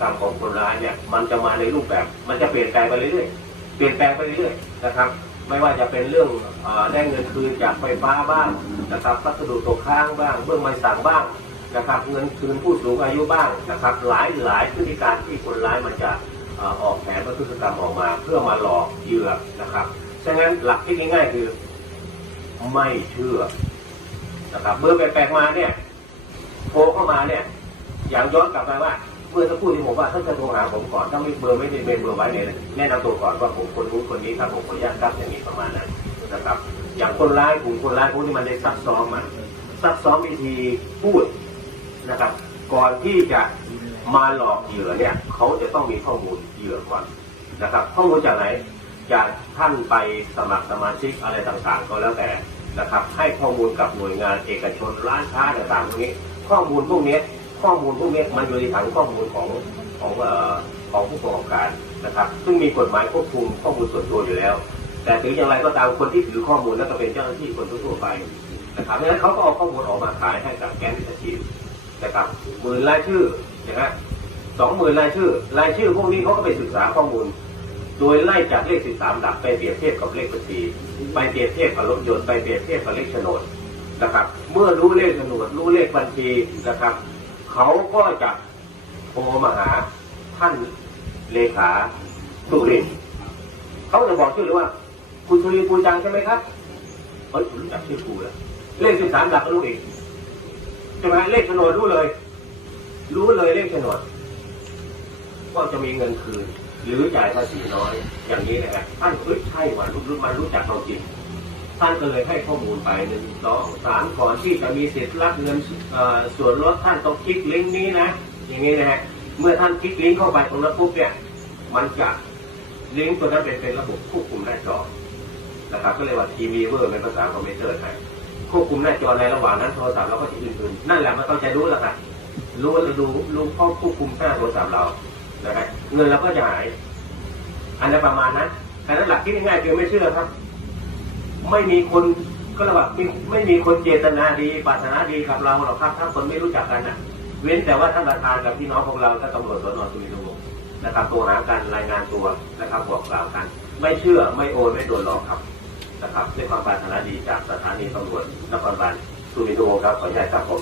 กรรมของคนร้ายเนี่ยมันจะมาในรูปแบบ มันจะเปลี่ยนแปลงไปเรื่อยๆเปลี่ยนแปลงไปเรื่อยๆนะครับ ไม่ว่าจะเป็นเรื่องได้เงินคืนจากไฟฟ้าบ้างนะครับพัสดุตกค้างบ้างเบื้องใบสั่งบ้างนะครับ เงินคืนผู้สูงอายุบ้างนะครับ หลายหลายพฤติการที่คนร้ายมันจะออออกแผนวัตถุกรรมออกมา เพื่อมาหลอกเหยื่อนะครับฉะนั้นหลักที่ง่ายๆคือ ไม่เชื่อนะครับเบอร์แปลกๆมาเนี่ยโทรเข้ามาเนี่ยอย่างย้อนกลับไปว่า เมื่อสักครู่ที่ผมว่าท่านจะโทรหาผมก่อนถ้าไม่เบอร์ไม่ได้เป็นเบอร์ไว้เนี่ยแนะนำตัวก่อนว่าผมคนนู้คนนี้ครับผมขออนุญาตครับอย่างนี้ประมาณนั้นนะครับ อย่างคนร้ายกลุ่มคนร้ายพวกนี้มันได้ซับซ้อมมาซับซ้อมวิธีพูดนะครับ ก่อนที่จะมาหลอกเหยื่อเนี่ยเขาจะต้องมีข้อมูลเหยื่อก่อนนะครับ ข้อมูลจากไหนจากท่านไปสมัครสมาชิกอะไรต่างๆ ก็แล้วแต่นะครับ ให้ข้อมูลกับหน่วยงานเอกชนร้านค้าต่างๆพวกนี้ ข้อมูลพวกนี้ ข้อมูลพวกนี้มันอยู่ในฐานข้อมูลของของเอ่อของผู้ประกอบการนะครับ ซึ่งมีกฎหมายควบคุมข้อมูลส่วนตัวอยู่แล้ว แต่ถึงอย่างไรก็ตามคนที่ถือข้อมูลนั่นก็เป็นเจ้าหน้าที่คนทั่วไปนะครับเพราะฉะนั้นเขาก็เอาข้อมูลออกมาขายให้กับแก๊งมิจฉาชีพนะครับหมื่นรายชื่อนะฮะสองหมื่นรายชื่อ รายชื่อพวกนี้เขาก็ไปศึกษาข้อมูล โดยไล่จากเลข13หลักไปเปรียบเทียบกับเลขบัญชีไปเปรียบเทียบกับรถยนต์ไปเปรียบเทียบกับเลขโฉนดนะครับ เมื่อรู้เลขโฉนดรู้เลขบัญชีนะครับ เขาก็จะโทรมาหาท่านเลขาสุรินทร์เขาจะบอกชื่อเลยว่า คุณสุรินทร์ปูจังใช่ไหมครับเฮ้ยผมรู้จักชื่อคูแล้วเลข13หลักก็รู้เอีกใช่ไหมเลขโฉนดรู้เลย รู้เลยเลขโฉนดก็จะมีเงินคืน หรือจ่ายภาษีน้อย อย่างนี้นะครับท่านเฮ้ยใช่ว่ารู้มันรู้จักเราจริง ท่านก็เลยให้ข้อมูลไปหนึ่งสองสามก่อนที่จะมีสิทธิ์รับเงินส่วนลดท่านต้องคลิกลิงก์นี้นะ อย่างนี้นะฮะเมื่อท่านคลิกลิงก์เข้าไปตรงนั้นปุ๊บเนี่ยมันจะลิงก์ตัวนั้นเป็นเป็นระบบควบคุมหน้าจอนะครับก็เรียกว่าทีวีเวอร์เป็นภาษาคอมพิวเตอร์ไทยควบคุมหน้าจอในระหว่างนั้นโทรศัพท์เราก็จะอื่นๆนั่นแหละมันต้องใจรู้แล้วครับรู้แล้วดูรู้ข้อควบคุมหน้าโทรศัพท์เรานะครับเงินเราก็จะหาย อันนั้นประมาณนั้นแต่นั้นหลักที่ง่ายๆคือไม่เชื่อครับ ไม่มีคนก็ระว่าไม่ไม่มีคนเจตนาดีปรารถนาดีกับเราหรอกครับ ถ้าคนไม่รู้จักกันนะเว้นแต่ว่าท่านประธานกับพี่น้องของเราถ้าตำรวจสนสุวินทวงศ์นะครับตัวหากันรายงานตัวนะครับบอกกล่าวกัน ไม่เชื่อไม่โอนไม่โดนหลอกครับนะครับด้วยความปรารถนาดีจากสถานีตำรวจนครบาลสุวินทวงศ์ครับขออนุญาตครับผม